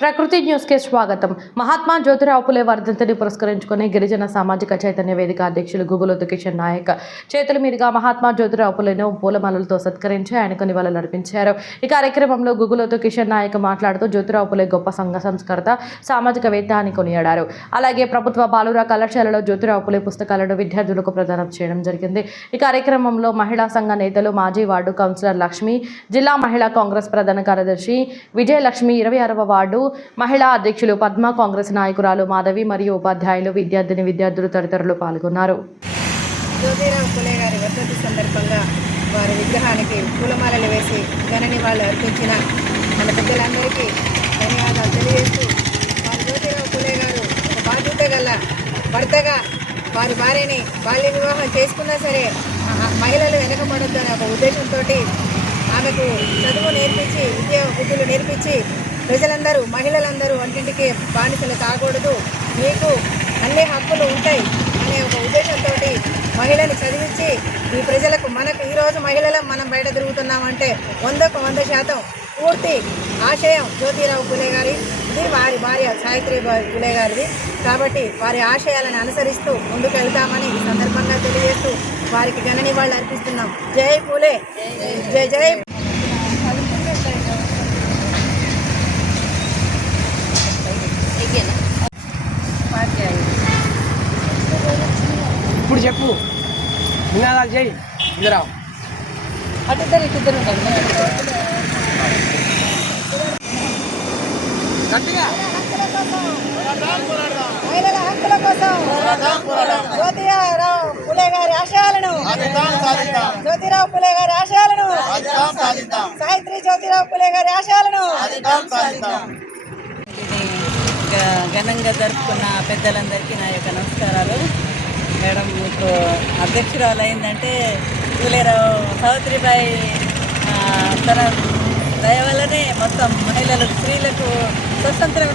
ప్రకృతి న్యూస్ కి స్వాగతం. మహాత్మా జ్యోతిరావు పులే వర్ధంతిని పురస్కరించుకుని గిరిజన సామాజిక చైతన్య వేదిక అధ్యక్షులు గుగులోతు కిషన్ నాయక్ చేతుల మీదుగా మహాత్మా జ్యోతిరావు పులేను పూలమాలలతో సత్కరించి ఆయనకు నివాళులర్పించారు. ఈ కార్యక్రమంలో గుగులోతు కిషన్ నాయక్ మాట్లాడుతూ జ్యోతిరావు పులే గొప్ప సంఘ సంస్కర్త, సామాజికవేత్త అని కొనియాడారు. అలాగే ప్రభుత్వ బాలుర కళాశాలలో జ్యోతిరావు పులే పుస్తకాలను విద్యార్థులకు ప్రదానం చేయడం జరిగింది. ఈ కార్యక్రమంలో మహిళా సంఘ నేతలు, మాజీ వార్డు కౌన్సిలర్ లక్ష్మి, జిల్లా మహిళా కాంగ్రెస్ ప్రధాన కార్యదర్శి విజయలక్ష్మి, 26వ వార్డు మహిళా అధ్యక్షులు పద్మ, కాంగ్రెస్ నాయకురాలు మాధవి మరియు ఉపాధ్యాయులు, విద్యార్థులు తదితరులు పాల్గొన్నారు. జ్యోతిరావు పులే గారి వర్ధంతి సందర్భంగా వారి విగ్రహానికి పూలమాలలు వేసి ఘన నివాళులు అర్పించిన మన పెద్దలందరికీ ధన్యవాదాలు తెలియజేస్తూ, వారి జ్యోతిరావు పులే గారు ఒక బాధ్యత గల భర్తగా వారి భార్యని బాల్య వివాహం చేసుకున్నా సరే మహిళలు వెనకబడొద్దనే ఒక ఉద్దేశంతో ఆమెకు చదువు నేర్పించి, విద్యా బుద్ధులు నేర్పించి ప్రజలందరూ, మహిళలందరూ వంటింటికి బానిసలు కాకూడదు, మీకు అన్ని హక్కులు ఉంటాయి అనే ఒక ఉద్దేశంతో మహిళని చదివించి ఈ ప్రజలకు, మనకు ఈరోజు మహిళలు మనం బయట తిరుగుతున్నామంటే 100% పూర్తి ఆశయం జ్యోతిరావు పులే గారి, ఇది వారి భార్య సావిత్రిబాయి పులే గారిది. కాబట్టి వారి ఆశయాలను అనుసరిస్తూ ముందుకు వెళ్తామని ఈ సందర్భంగా తెలియజేస్తూ వారికి ఘన నివాళులు అర్పిస్తున్నాం. జై పులే, జై జై. ఇప్పుడు చెప్పు, నినాదాలు చేయి. ఇద్దరావు అటుద్దరు ఇటుద్దరు మహిళల హక్కుల కోసం జ్యోతిరావు పులే గారి ఆశయాలను, జ్యోతిరావు పులే గారి ఆశయాలను, సావిత్రి జ్యోతిరావు పులే గారి ఆశయాలను ఘనంగా జరుపుకున్న పెద్దలందరికీ నా యొక్క నమస్కారాలు. మేడం ఇప్పుడు అధ్యక్షురాలు అయిందంటే పులేరావు సావిత్రిబాయి తన దయ వల్లనే మొత్తం మహిళలకు, స్త్రీలకు స్వతంత్రం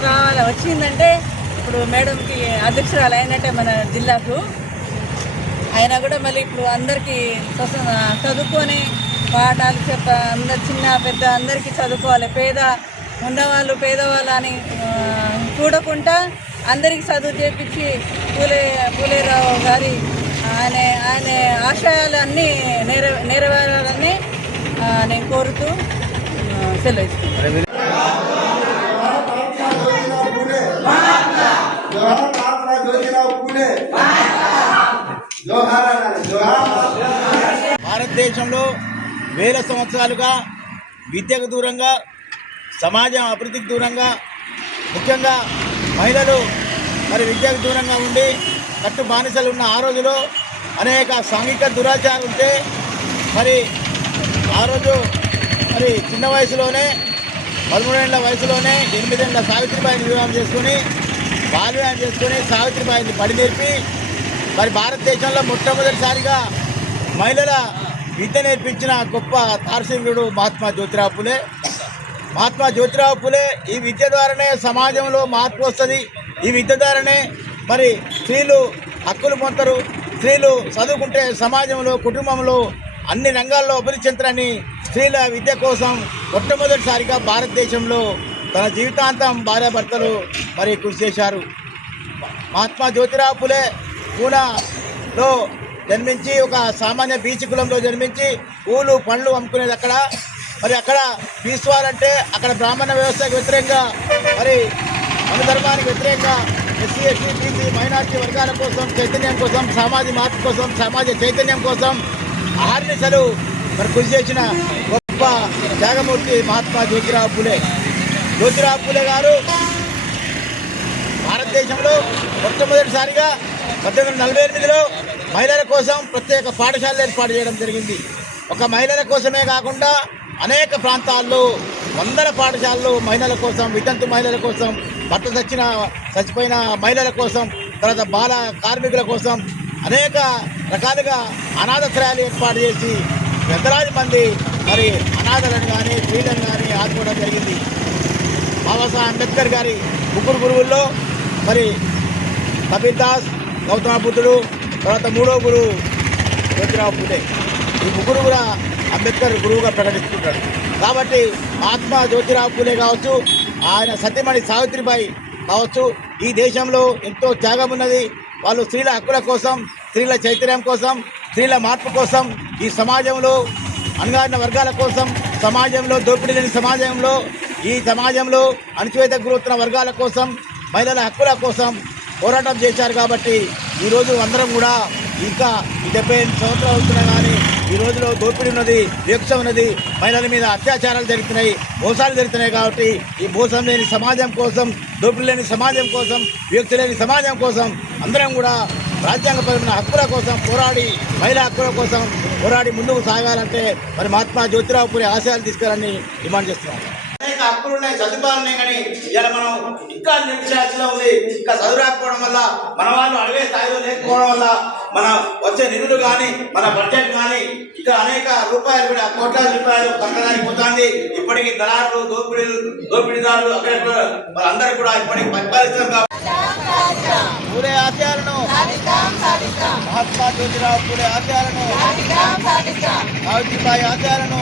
వచ్చిందంటే ఇప్పుడు మేడంకి అధ్యక్షురాలు అయిందంటే మన జిల్లాకు. అయినా కూడా మళ్ళీ ఇప్పుడు అందరికీ చదువుకొని పాఠాలు అందరు చిన్న పెద్ద అందరికీ చదువుకోవాలి. ఉన్నవాళ్ళు పేదవాళ్ళు అని చూడకుండా అందరికీ చదువు చేపించి పులేరావు గారి ఆయన ఆశయాలు అన్నీ నెరవేరాలని నేను కోరుతూ సెలవు. భారతదేశంలో వేల సంవత్సరాలుగా విద్యకు దూరంగా, సమాజం అభివృద్ధికి దూరంగా, ముఖ్యంగా మహిళలు విద్యకు దూరంగా ఉండి కట్టు బానిసలు ఉన్న ఆ రోజులో అనేక సాంఘిక దురాచారాలు ఉంటే ఆ రోజు చిన్న వయసులోనే 13 ఏళ్ల వయసులోనే 8 ఏళ్ల సావిత్రిబాయిని వివాహం చేసుకుని, బాల్యవివాహం చేసుకుని సావిత్రిబాయిని పడి నేర్పి భారతదేశంలో మొట్టమొదటిసారిగా మహిళల విద్య నేర్పించిన గొప్ప దార్శనికుడు మహాత్మా జ్యోతిరావు పులే. మహాత్మా జ్యోతిరావు పులే ఈ విద్య ద్వారానే సమాజంలో మార్పు వస్తుంది. ఈ విద్య ద్వారానే స్త్రీలు హక్కులు పొందుతారు. స్త్రీలు చదువుకుంటే సమాజంలో, కుటుంబంలో అన్ని రంగాల్లో అభివృద్ధి చెందుతారని స్త్రీల విద్య కోసం మొట్టమొదటిసారిగా భారతదేశంలో తన జీవితాంతం భార్యాభర్తలు కృషి చేశారు. మహాత్మా జ్యోతిరావు పులే పూనాలో జన్మించి, ఒక సామాన్య బీచ్ కులంలో జన్మించి పూలు పండ్లు అమ్ముకునేది అక్కడ. అక్కడ పీస్వారంటే అక్కడ బ్రాహ్మణ వ్యవస్థకు వ్యతిరేకంగా, అనుధర్మానికి వ్యతిరేకంగా ఎస్సీ, ఎస్టీ, బీసీ, మైనార్టీ వర్గాల కోసం చైతన్యం కోసం, సామాజిక మార్పు కోసం, సమాజ చైతన్యం కోసం ఆర్నిసలు కృషి చేసిన గొప్ప త్యాగమూర్తి మహాత్మా జ్యోతిరావు పులే. జ్యోతిరావు పులే గారు భారతదేశంలో మొట్టమొదటిసారిగా 1848లో మహిళల కోసం ప్రత్యేక పాఠశాలలు ఏర్పాటు చేయడం జరిగింది. ఒక మహిళల కోసమే కాకుండా అనేక ప్రాంతాల్లో వందల పాఠశాలలు మహిళల కోసం, వితంతు మహిళల కోసం, భర్త చచ్చిపోయిన మహిళల కోసం, తర్వాత బాల కార్మికుల కోసం అనేక రకాలుగా అనాథాశ్రయాలు ఏర్పాటు చేసి వందలాది మంది అనాథలను కానీ, స్త్రీలను కానీ ఆదుకోవడం జరిగింది. బాబాసాహెబ్ అంబేద్కర్ గారి ముగ్గురు గురువుల్లో కబీర్ దాస్, గౌతమ బుద్ధుడు, తర్వాత 3వ గురువు జ్యోతిరావు పులే. ఈ ముగ్గురు కూడా అంబేద్కర్ గురువుగా ప్రకటిస్తుంటాడు. కాబట్టి మహాత్మా జ్యోతిరావు పులే కావచ్చు, ఆయన సత్యమణి సావిత్రిబాయి కావచ్చు. ఈ దేశంలో ఎంతో త్యాగం ఉన్నది. వాళ్ళు స్త్రీల హక్కుల కోసం, స్త్రీల చైతన్యం కోసం, స్త్రీల మార్పు కోసం, ఈ సమాజంలో అణగారిన వర్గాల కోసం, సమాజంలో దోపిడీ లేని సమాజంలో, ఈ సమాజంలో అణచివేతకు గురవుతున్న వర్గాల కోసం, మహిళల హక్కుల కోసం పోరాటం చేశారు. కాబట్టి ఈరోజు అందరం కూడా ఇంకా 78 సంవత్సరాలు అవుతున్నా కానీ ఈ రోజులో దోపిడీ ఉన్నది, వివక్ష ఉన్నది, మహిళల మీద అత్యాచారాలు జరుగుతున్నాయి, మోసాలు జరుగుతున్నాయి. కాబట్టి ఈ మోసం లేని సమాజం కోసం, దోపిడీ లేని సమాజం కోసం, వివక్ష లేని సమాజం కోసం అందరం కూడా రాజ్యాంగపరమైన హక్కుల కోసం పోరాడి, మహిళా హక్కుల కోసం పోరాడి ముందుకు సాగాలంటే మరి మహాత్మా జ్యోతిరావు పూలే ఆశయాలు తీసుకురాని డిమాండ్ చేస్తున్నాం. అనేక హక్కులు ఉన్నాయి, సదుపాయాలు ఉన్నాయి, కానీ ఇలా మనం ఇంకా నిరుశాఖలో ఉంది. ఇంకా చదువు రాకపోవడం వల్ల, మన వాళ్ళు అడిగే స్థాయిలో లేకపోవడం వల్ల మన వచ్చే నిధులు కానీ, మన బడ్జెట్ కానీ ఇంకా అనేక రూపాయలు కూడా కోట్లాది రూపాయలు కట్టడానికి పోతుంది. ఇప్పటికీ దళారులు, దోపిడీదారులు అక్కడ వాళ్ళందరూ కూడా ఇప్పటికీ పరిపాలిస్తున్నారు. పూలే ఆశయాలను, మహాత్మా జ్యోతిరావు పూలే ఆశయాలను, సావిత్రిబాయి ఆశయాలను